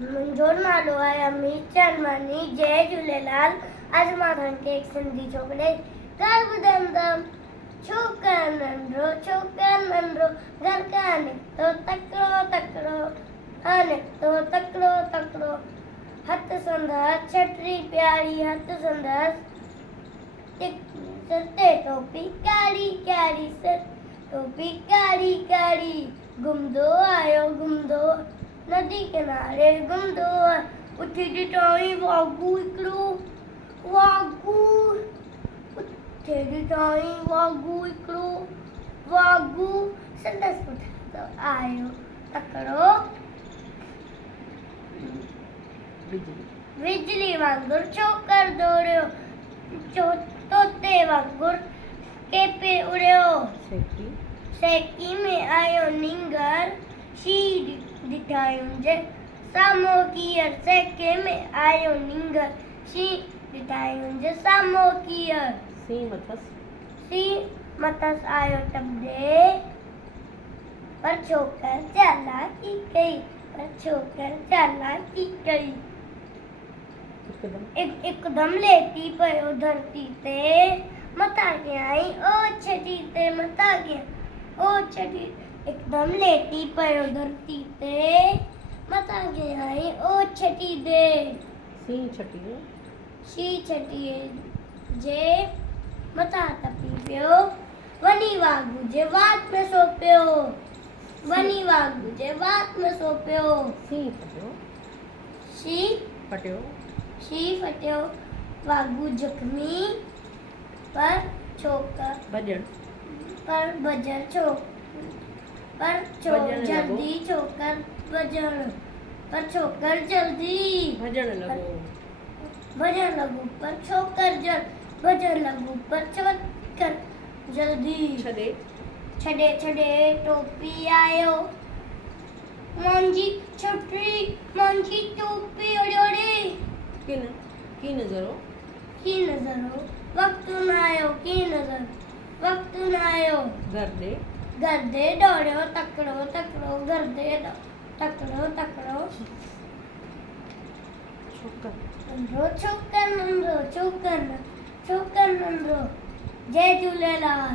मुंहिंजो नालो आहे अमित चांदवानी। जय झूलेलाल। आज मां तव्हांखे हिकु सिंधी छोकिरे ॻाल्हि ॿुधाईंदमि। छोकिरो नंढो घर खां निकितो तकिड़ो तकिड़ो, निकितो तकिड़ो तकिड़ो। हथ संदसि छटरी प्यारी, हथ संदसि सिर ते टोपी कारी कारी, सिर टोपी कारी कारी। घुमदो आयो घुमदो नदी किनारे घुमदो आयो। उथी ॾिठाई वाघू हिकिड़ो, वाघू उथे ॾिठाई वाघू हिकिड़ो, वाघू संदसि पुठियां आयो तकिड़ो। बिजली वांगुरु छोकिरो दौड़ियो, तोते वांगुरु केपे उड़ियो। सेकी में आयो नींगर, शीर ॾिठायुंनि साम्हूं कीअं। सेके में आयो नींगर, शीर ॾिठायुंनि साम्हूं कीअं। सी मथसि आयो टपे, पर छोकर चालाकी कई, पर छोकर चालाकी कई। एकदम लेटी पियो धरती ते, मथां कयई ओछटी ते, मथां कयई ओछटी। एकदम लेटी पियो धरती ते, मथां कयई ओछटी ते। शी छटीअ जे मथां टपी पियो, वञी वाघू जे वात में सो पियो, वञी वाघू जे वात में सो पियो। शी फटियो, वाघू जख्मी, पर छोकर जल्दी छोकर भॼण, पर छोकर जल्दी भॼण लॻो, पर छोकर भॼण लॻो, पर छोकर जल्दी छॾे टोपी आयो। मुंहिंजी छटरी मुंहिंजी टोपी उड़ियोड़ी। की नज़र हो वक़्तु न आयो, की नज़र वक़्तु न आयो। घर दे दौड़ियो तकिड़ो तकिड़ो, घर दे तकिड़ो तकिड़ो। छोकर नंढो जय झूलेलाल।